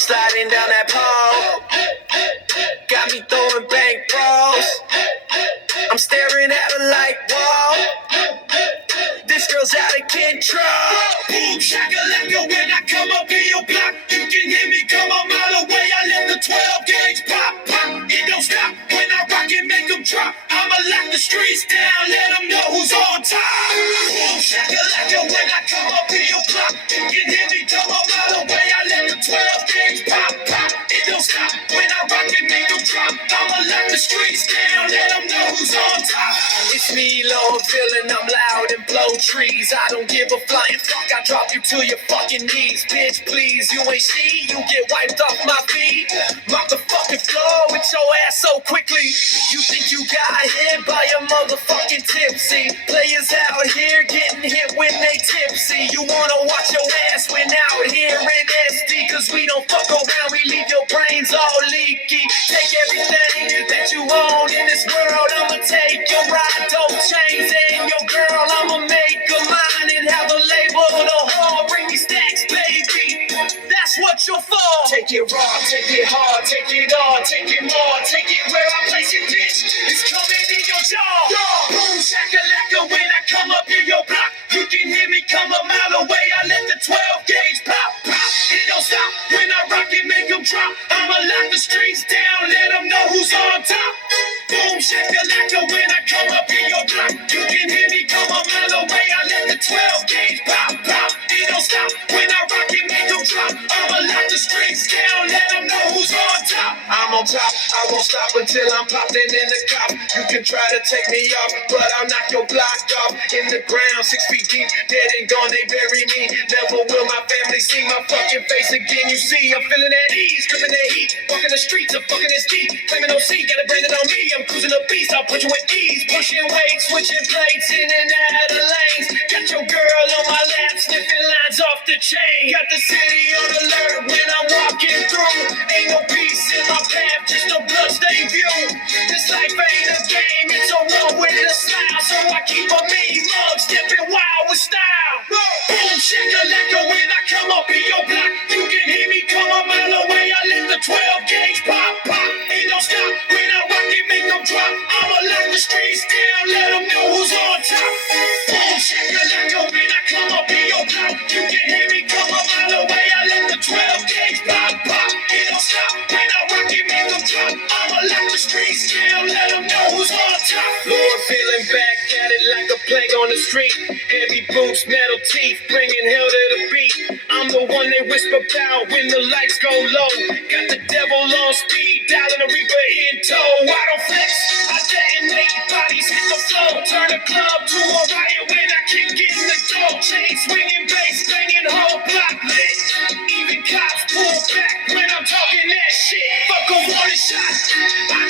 sliding down that pole. Got me throwing bank rolls. I'm staring at her like, whoa. This girl's out of control. Boom, shacka-lacka, when I come up in your block, you can hear me come a mile away. I let the 12 gauge pop, pop. It don't stop when I rock it, make them drop. I'ma lock the streets down, let them know who's on top. Boom, shacka-lacka, when I come up in your block, you can hear me come a mile away. I let the 12 gauge pop, pop. It don't stop when I rock it, make them drop. I'ma lock the streets down, let them know who's on top. It's me, Lord Villin, I'm loud and blow trees. I don't give a flying fuck, I drop you to your fucking knees. Bitch, please, you ain't see, you get wiped off my feet. Mop the fucking floor with your ass so quickly. You think you got hit by a motherfucking tipsy. Players out here getting hit when they tipsy. You wanna watch your ass when out here in SD, cause we don't fuck around, we leave your brains all leaky. Take everything that you own in this world, I'ma take your ride, dope chains and your girl, I'ma make a mine and have a label the whole. Bring me stacks, baby, that's what you're for. Take it raw, take it hard, take it all, take it more, take it where I place it, bitch. It's coming in your jaw. Boom, shacka-lacka, when I come up in your block, you can hear me come a mile away. I let the 12 gauge pop, pop. It don't stop when I rock it, make them drop. I'ma lock the streets down, let them know who's on top. Boom, shacka-lacka, when I come up in your block, you can hear me come a mile away. I let the 12 gauge pop, pop. It don't stop when I rock it, make them drop. I'ma lock the streets down, let them know who's on top. I'm on top, I won't stop until I'm popping in the cop. You can try to take me off, but I'll knock your block off. In the ground, 6 feet deep, dead and gone, they bury me. Never will my family see my fucking face again. You see, I'm feeling at ease, dripping that heat. Walking the streets, I'm fucking this deep. Claiming OC, got it branded on me. I'm cruising the beast, I'll put you with ease. Pushing weight, switching plates, in and out of lanes. Got your girl on my lap, sniffing lines off the chain. Got the city on alert when I'm walking through. Ain't no peace in my path, just a bloodstained view. This life ain't a game, it's a one with a smile. So I keep a mean mug, stepping wild with style. Boom, shacka-lacka, when I come up in your block, you can hear me come a mile away. I let the 12 gauge pop, pop. It don't stop when I rock it, make them drop. I'ma lock the streets down, let them know who's on top. Boom, shacka-lacka, when I come up in your block, you can hear me come a mile away. I let the 12 gauge pop, pop. It don't stop when I rock it, make them drop. I'ma lock the streets down, let them know who's on top. Lord Villin back at it like a plague on the street. Heavy boots, metal teeth, bringing hell to the beat. I'm the one they whisper about when the lights go low. Got the devil on speed, dialing the reaper in tow. I don't flex, I detonate, bodies hit the floor. Turn the club to a riot when I kick in the door. Chain swinging, bass banging, whole block lit. Even cops pull back when I'm talking that shit. Fuck a warning shot, I